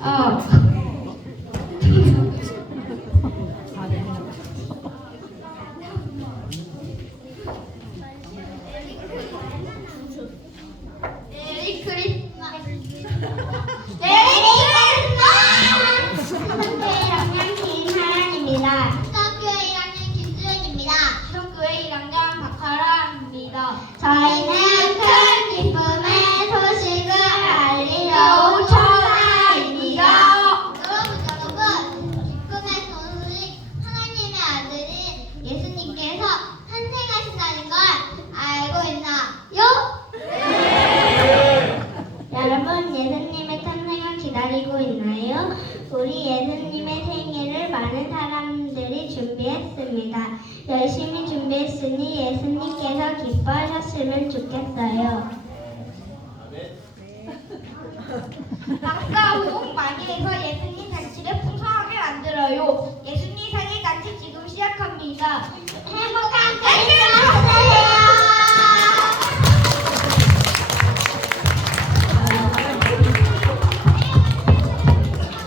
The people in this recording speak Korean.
아. 메리 크리스마스. 메리 크리스마스. 학교에 1학년 김하란입니다. 학교에 1학년 김수현입니다. 중학교에 1학년 박하라입니다. 저희는 있나요? 우리 예수님의 생일을 많은 사람들이 준비했습니다. 열심히 준비했으니 예수님께서 기뻐하셨으면 좋겠어요. 낙사 후 많이 해서 예수님 잔치를 풍성하게 만들어요. 예수님 생일 잔치 지금 시작합니다. 해머